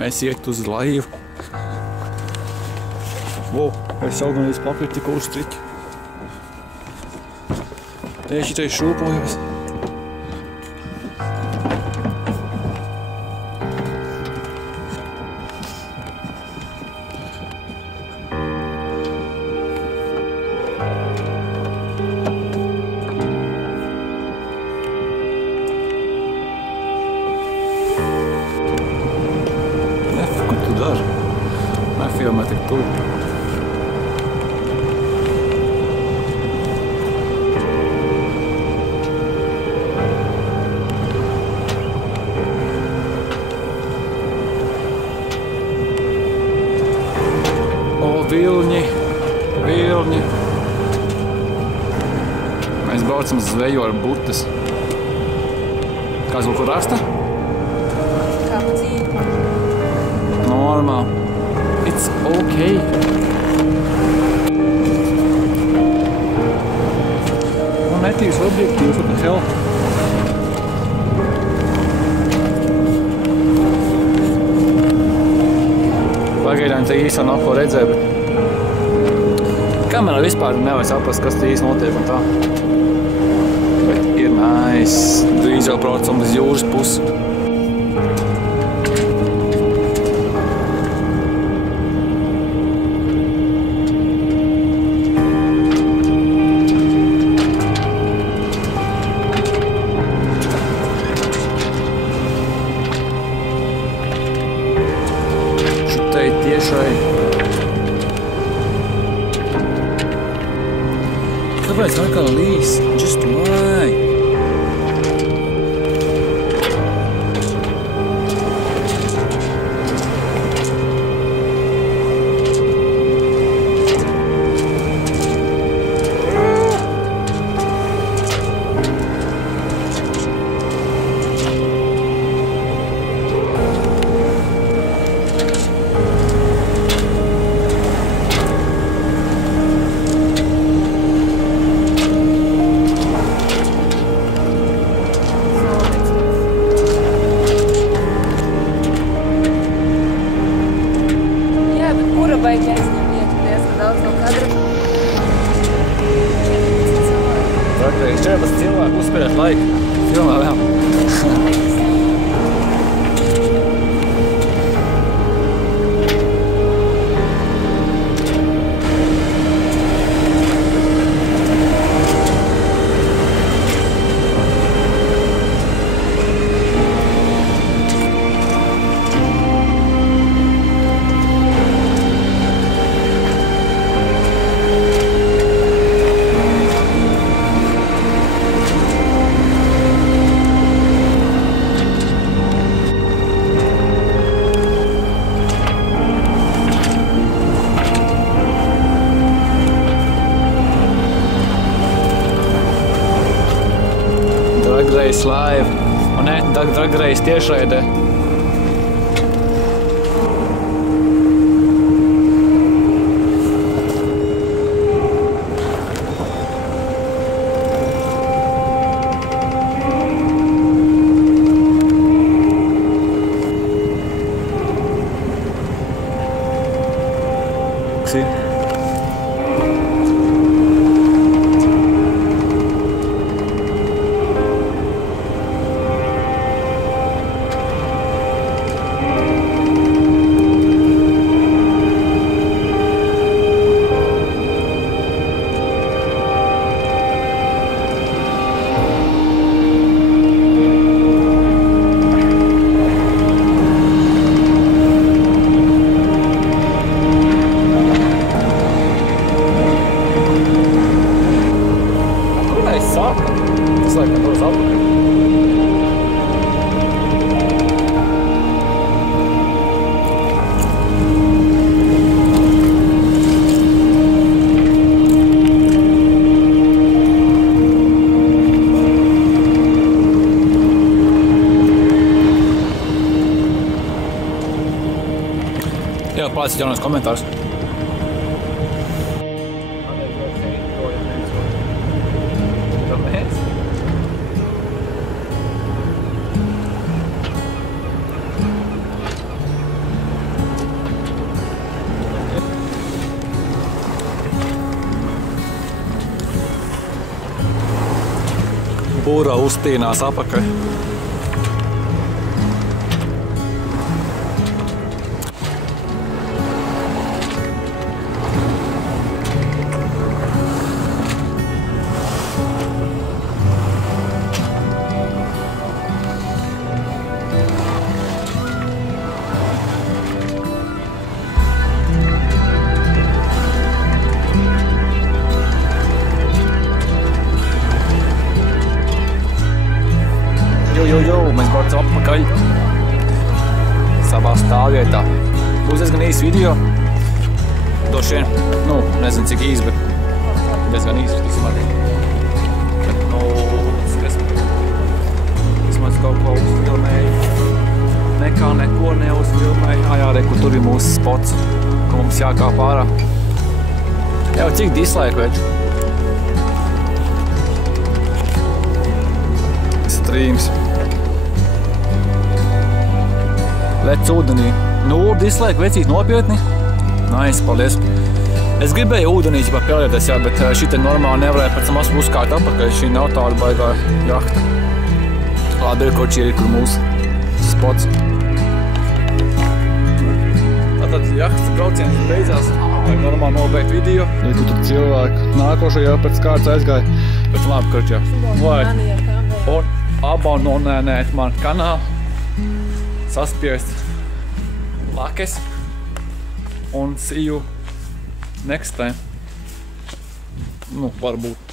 Mēs iet uz laivu. Es jau gan līdz papīri tik uz striķi. Te šitais šūpojos. Nefilmē tik tuvu. Vilņi. Mēs braucam zveju ar butas. Kāds vēl kur raksta? Kāpacīti. Normāli. It's okay. Un netīvs objektīvs, what the hell? Pagaidām te īsā nav ko redzēt, bet kamerā vispār nevajag saprast, kas te īsti notiek un tā. Bet ir nice. Drīz jau braucam uz jūras pusi. Šitei tiešai. Kāpēc atkal līs? Just why? Baigi aizņemiet diezgan daudz no kadra. Praktiski 14 cilvēku uzspērēt laiku. Filmā vēl. Drag Race live. Un ne, Drag Race tiešraidē. See? Tas laikam būs atpakaļ. Jā, palieciet jaunos komentārus. Kura uztīnās apakaļ. Mēs braucam atpakaļ savā stāvvietā. Būs diezgan īsts video. Droši vien, nezinu cik īsts, bet diezgan īsts, tiksimāk. Bet, vismaz kaut ko uzfilmēju. Nekā neko neuzfilmēju. Jā, reku, tur ir mūsu spots, ko mums jākāp ārā. Jau cik dislike, več? Streams. Lec ūdenī. 0 dislike, vecīt nopietni. Nice, paldies. Es gribēju ūdenī pelēties, jā, bet šī normāli nevarēja pēc tam uzkārt apakaļ. Šī nav tāda baigā jahta. Labi, ir kaut šī ir, kur mūsu spots. Tātad jahtas brauciens beidzās. Vajag normāli nobeigt video. Ja tu tur cilvēku nākošo jau pēc kārtas aizgāja. Bet labi, karčā. Vajag abonēt man kanālu. Saspiest lakes un see you next time. Varbūt.